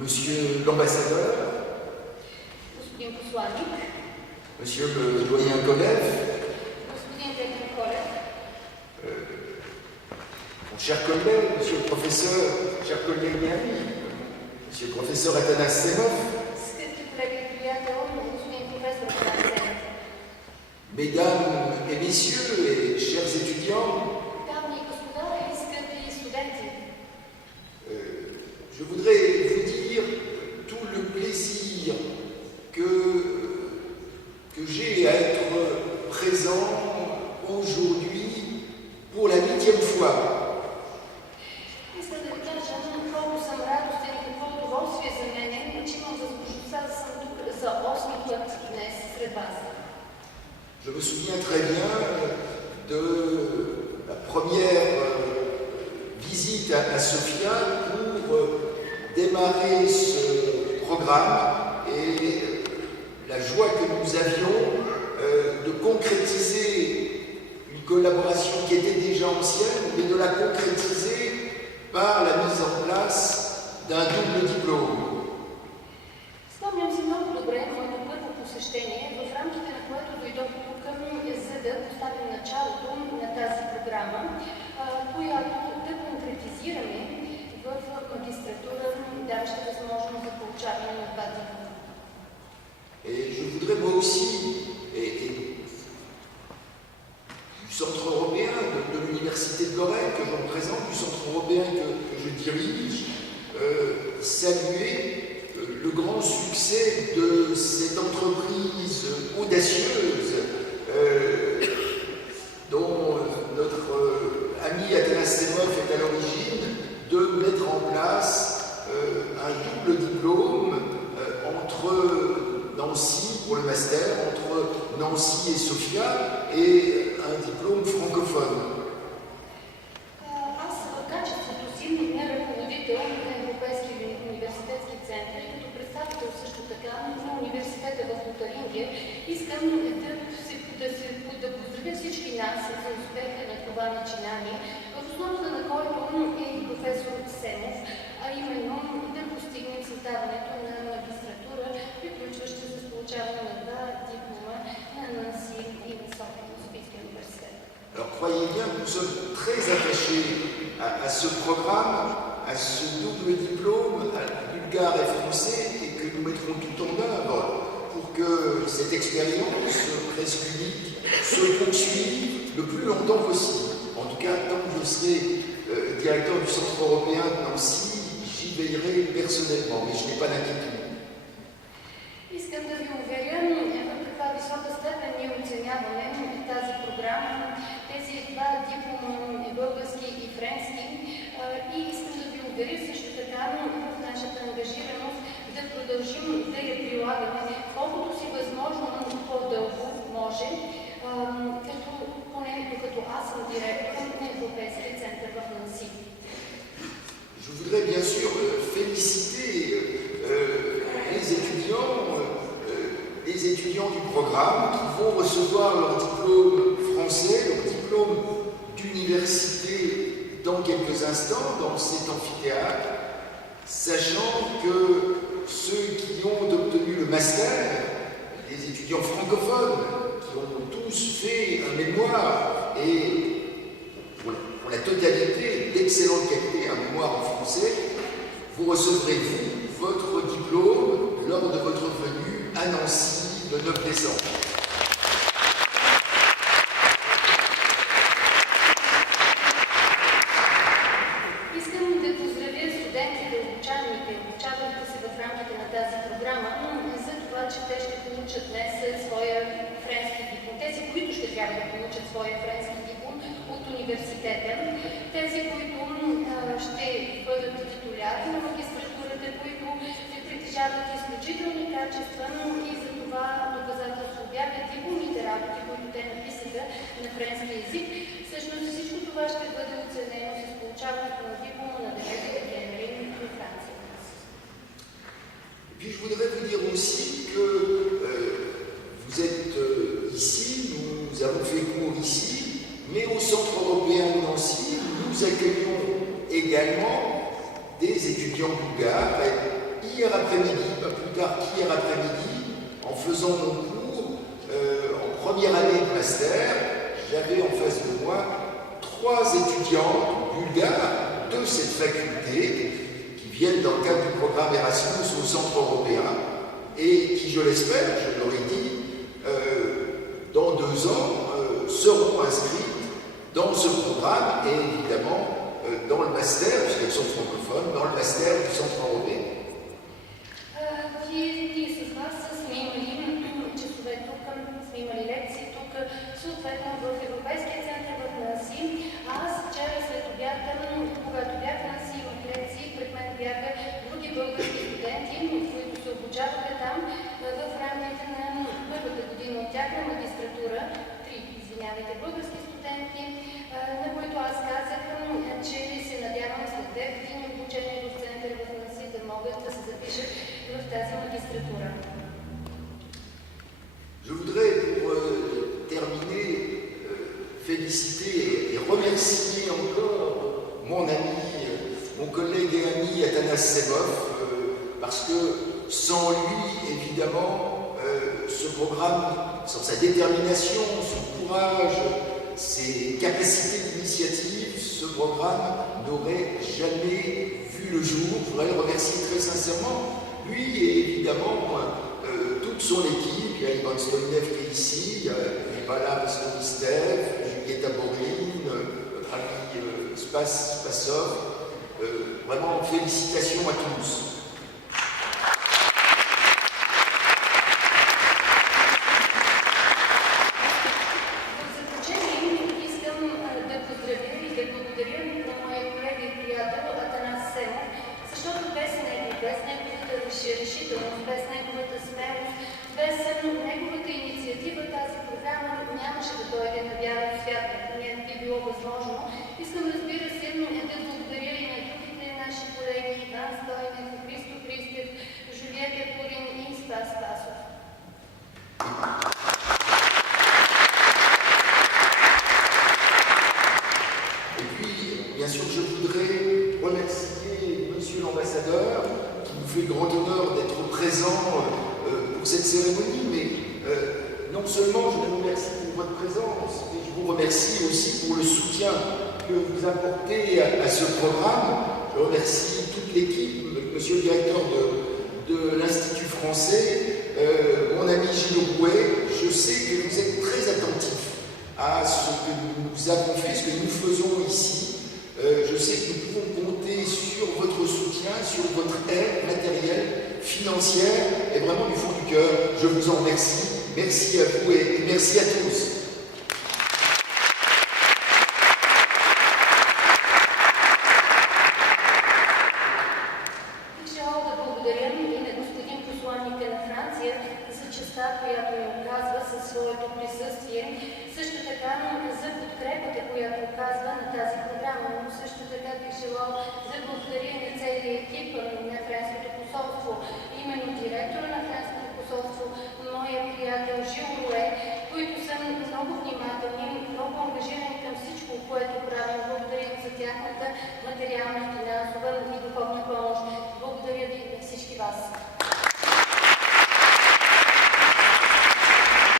Monsieur l'ambassadeur, Господин посланник, monsieur le doyen Kolev, господин Декан Колев, mon cher collègue, monsieur le professeur, cher collègue et ami, monsieur le professeur Atanas Semov, скъпи колеги и приятел, господин професор Атанасенов, mesdames et messieurs et chers étudiants, дами и господа и скъпи студенти, je voudrais vous dire tout le plaisir que j'ai à être présent aujourd'hui pour la 8e fois. искам да ви кажа колко съм радостен и какво удоволствие за мен, че имам възможността да съм тук за 8 път днес сред вас. Je me souviens très bien de la première visite à Sofia pour démarrer ce programme et la joie que nous avions de concrétiser une collaboration qui était déjà ancienne, mais de la concrétiser par la mise en place d'un double diplôme. Спомням си много добре моето първо посещение, в рамките на което дойдох тук, за да поставим началото на тази програма, която да конкретизираме в магистратура, даваща възможност за получаване на два диплома. Et je voudrais moi aussi, du Centre européen, de l'Université de Lorraine que je représente, du Centre européen que je dirige, saluer le grand succès de cette entreprise audacieuse dont notre ami Atanas Semov est à l'origine, de mettre en place un double diplôme entre Nancy pour le master, entre Nancy et Sofia, et un diplôme francophone. Аз в качеството си на ръководител на Европейски университетски център и като представител също така на университета в Лотарингия, искам да поздравя всички нас за успеха на това начинание, в основата на който е и професор Семов, а именно да постигнем създаването на магистратура, приключваща с получаване на два диплома на Нанси и на Софийския университет. Alors croyez bien, nous sommes très attachés à ce programme, à ce double diplôme bulgare et français, et que nous mettrons tout en œuvre pour que cette expérience presque unique se poursuive le plus longtemps possible. En tout cas, tant que je serai directeur du Centre européen de Nancy, j'y veillerai personnellement, mais je n'ai pas d'inquiétude. Искам да ви уверя в каква висока степен ние оценяваме тази програма, тези два диплома, български и френски, и искам да ви уверя също така в нашата ангажираност да продължим да я прилагаме колкото си възможно по-дълго може, поне докато аз съм директор на Европейския център в Нанси. Je voudrais bien sûr féliciter les étudiants du programme qui vont recevoir leur diplôme français, leur diplôme d'université dans quelques instants dans cet amphithéâtre, sachant que ceux qui ont obtenu le master, les étudiants francophones qui ont tous fait un mémoire et pour la totalité d'excellente qualité, un mémoire en français, vous recevrez votre diplôme lors de votre venue à Nancy le 9 décembre. Искам да поздравя студентите, обучаващите се в рамките на тази програма, за това, че те ще получат днес своя френски диплом. Тези, които ще трябва да получат своя френски диплом от университета, тези, които ще бъдат титуляри на магистратурата, които притежават изключителни качества и за това доказателство бягат дипломните работи, които те написаха на френски език. Всъщност всичко това ще бъде оценено с получаването на диплома на 9 декември в Франция. Puis je voudrais vous dire aussi que vous êtes ici, nous avons fait cours ici, mais au Centre européen de Nancy, nous accueillons également des étudiants bulgares hier après-midi, pas plus tard qu'hier après-midi, en faisant mon cours, en première année de master, j'avais en face de moi 3 étudiantes bulgares de cette faculté qui viennent dans le cadre du programme Erasmus au Centre européen et qui, je l'espère, je leur ai dit, dans 2 ans, seront inscrites dans ce programme et évidemment dans le master, puisqu'elles sont francophones, dans le master du Centre européen. Вие с вас сме имали часове тук, сме имали лекции тук, съответно в Европейския център в Наси. Аз вчера след обяда, когато бях в Наси в лекции, пред мен бяха други български студенти, които се обучаваха там в рамките на първата година от тяхна магистратура, 3, извинявайте, български студенти, на които аз казах, че се надявам след 2 години обучение в център в Наси да могат да се запишат в тази магистратура. Je voudrais, pour terminer, féliciter et remercier encore mon ami, mon collègue et ami Atanas Semov, parce que sans lui, évidemment, ce programme, sans sa détermination, son courage, ses capacités d'initiative, ce programme n'aurait jamais vu le jour. Je voudrais le remercier très sincèrement, lui et évidemment toute son équipe. Il y a Ivan Stoinev qui est ici, il y a Nicolas Stonistev, Julieta Borin, notre ami Spasov. Vraiment, félicitations à tous. Решителност, без неговата смелост, без неговата инициатива тази програма нямаше да дойде на вярно свят, не би било възможно. Искам, разбира се, да благодаря и на другите наши колеги Иван Стойнев, Христо Христев, Жулиета Порин и Спас Спасов. Et puis, bien sûr, je voudrais remercier Monsieur l'ambassadeur qui nous fait le grand honneur d'être présent pour cette cérémonie, mais non seulement je vous remercie pour votre présence, mais je vous remercie aussi pour le soutien que vous apportez à ce programme. Je remercie toute l'équipe, Monsieur le directeur de l'Institut français, mon ami Gilles Rouet. Je sais que vous êtes très attentif à ce que nous avons fait, ce que nous faisons ici. Je sais que nous pouvons compter sur votre soutien, sur votre aide matérielle, financière, et vraiment du fond du cœur, je vous en remercie. Merci à vous et merci à tous. която ни оказва със своето присъствие, също така за подкрепата, която оказва на тази програма, но също така бих желал да благодаря на целия екип на Френското посолство, именно директора на Френското посолство, моя приятел Жил Руе,